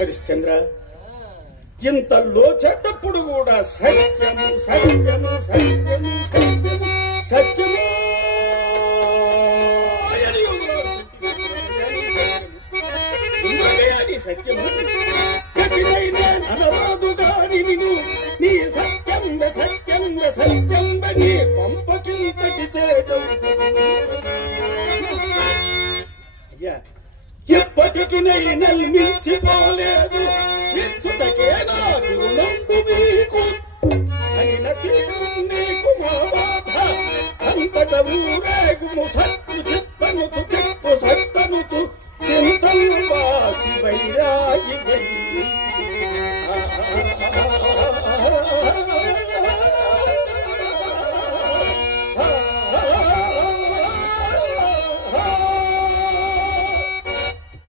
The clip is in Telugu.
హరిశ్చంద్ర, ఇంత లోచేటప్పుడు కూడా సత్యము సత్యము సత్యము సత్యము సత్యము సత్యము కఠినైన అనవాదు గాని నీ సత్యం సత్యం సత్యం నీ పంపకింతటి చేయటం అయ్యా, ఎప్పటికి నైనల్ మించిపోలేదు, ఇచ్చుటకే నాకు నంబు మీకు అయిన నీకు మా బాధ అంతట ఊరేగుము సత్తు చెప్పను చెప్పు